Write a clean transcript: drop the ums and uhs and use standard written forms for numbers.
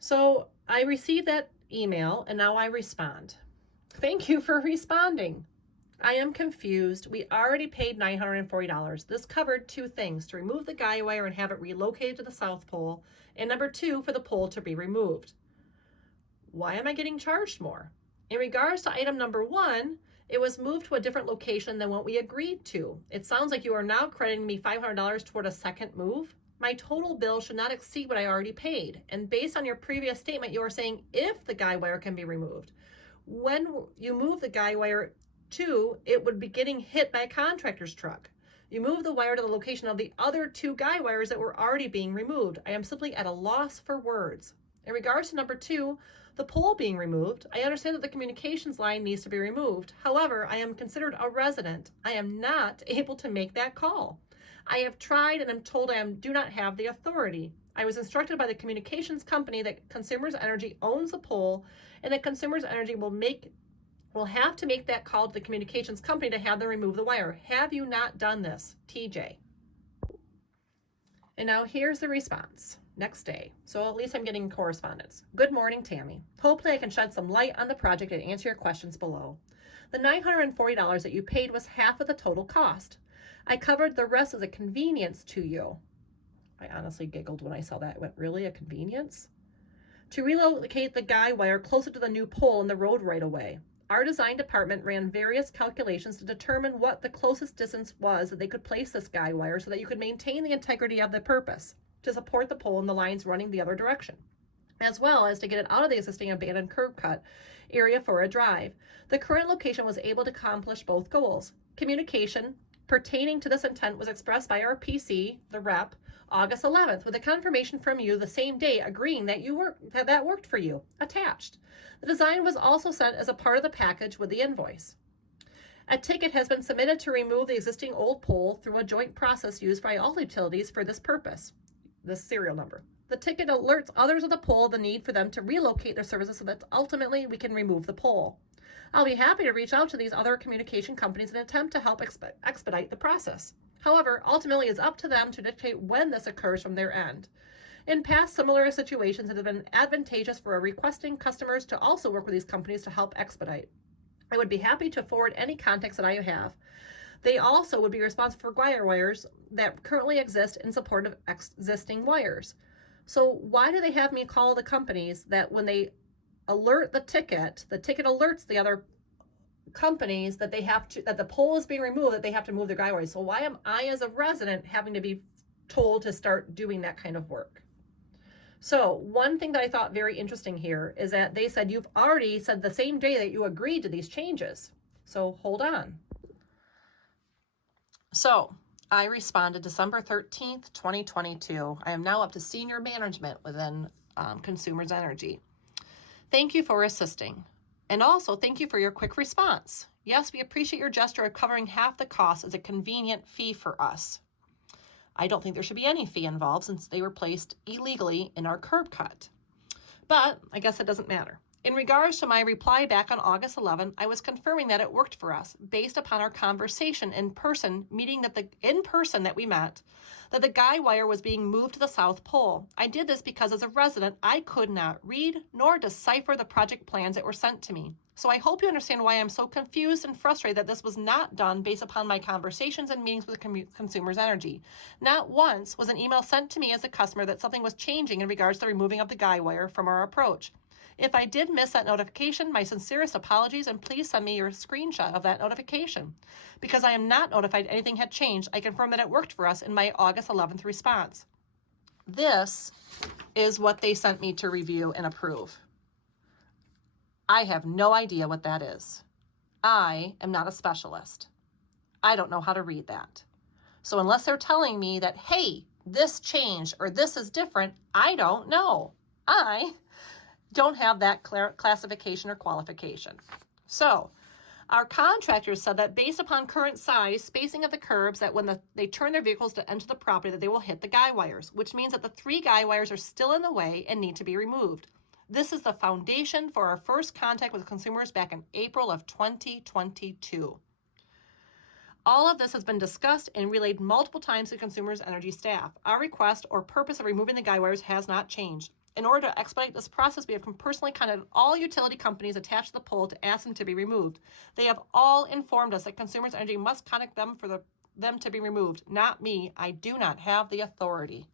So I received that email and now I respond. Thank you for responding. I am confused. We already paid $940. This covered two things: to remove the guy wire and have it relocated to the South Pole, and number two, for the pole to be removed. Why am I getting charged more? In regards to item number one, it was moved to a different location than what we agreed to. It sounds like you are now crediting me $500 toward a second move. My total bill should not exceed what I already paid. And based on your previous statement, you are saying if the guy wire can be removed. When you move the guy wire to, it would be getting hit by a contractor's truck. You move the wire to the location of the other two guy wires that were already being removed. I am simply at a loss for words. In regards to number two, the pole being removed, I understand that the communications line needs to be removed. However, I am considered a resident. I am not able to make that call. I have tried and I'm told I do not have the authority. I was instructed by the communications company that Consumers Energy owns the pole and that Consumers Energy will have to make that call to the communications company to have them remove the wire. Have you not done this? TJ. And now here's the response. Next day. So at least I'm getting correspondence. Good morning, Tammy. Hopefully I can shed some light on the project and answer your questions below. The $940 that you paid was half of the total cost. I covered the rest as a convenience to you. I honestly giggled when I saw that. I went, really, a convenience? To relocate the guy wire closer to the new pole in the road right away. Our design department ran various calculations to determine what the closest distance was that they could place this guy wire so that you could maintain the integrity of the purpose to support the pole and the lines running the other direction, as well as to get it out of the existing abandoned curb cut area for a drive. The current location was able to accomplish both goals. Communication pertaining to this intent was expressed by our PC, the rep, August 11th, with a confirmation from you the same day agreeing that that worked for you, attached. The design was also sent as a part of the package with the invoice. A ticket has been submitted to remove the existing old pole through a joint process used by all utilities for this purpose. This serial number. The ticket alerts others of the pole the need for them to relocate their services so that ultimately we can remove the pole. I'll be happy to reach out to these other communication companies in an attempt to help expedite the process. However, ultimately it's up to them to dictate when this occurs from their end. In past similar situations, it has been advantageous for requesting customers to also work with these companies to help expedite. I would be happy to forward any contacts that I have. They also would be responsible for guy wires that currently exist in support of existing wires. So why do they have me call the companies that when they alert the ticket alerts the other companies that that the pole is being removed, that they have to move their guy wires? So why am I as a resident having to be told to start doing that kind of work? So one thing that I thought very interesting here is that they said you've already said the same day that you agreed to these changes. So hold on. So I responded December 13th, 2022. I am now up to senior management within Consumers Energy. Thank you for assisting. And also thank you for your quick response. Yes, we appreciate your gesture of covering half the cost as a convenient fee for us. I don't think there should be any fee involved since they were placed illegally in our curb cut. But I guess it doesn't matter. In regards to my reply back on August 11th, I was confirming that it worked for us based upon our conversation in person that we met, that the guy wire was being moved to the South Pole. I did this because as a resident, I could not read nor decipher the project plans that were sent to me. So I hope you understand why I'm so confused and frustrated that this was not done based upon my conversations and meetings with Consumers Energy. Not once was an email sent to me as a customer that something was changing in regards to the removing of the guy wire from our approach. If I did miss that notification, my sincerest apologies, and please send me your screenshot of that notification. Because I am not notified anything had changed, I confirm that it worked for us in my August 11th response. This is what they sent me to review and approve. I have no idea what that is. I am not a specialist. I don't know how to read that. So unless they're telling me that, hey, this changed or this is different, I don't know. I don't have that classification or qualification. So our contractors said that based upon current size, spacing of the curbs, that when they turn their vehicles to enter the property, that they will hit the guy wires, which means that the 3 guy wires are still in the way and need to be removed. This is the foundation for our first contact with consumers back in April of 2022. All of this has been discussed and relayed multiple times to Consumers Energy staff. Our request or purpose of removing the guy wires has not changed. In order to expedite this process, we have personally contacted all utility companies attached to the poll to ask them to be removed. They have all informed us that Consumers Energy must contact them for them to be removed. Not me. I do not have the authority.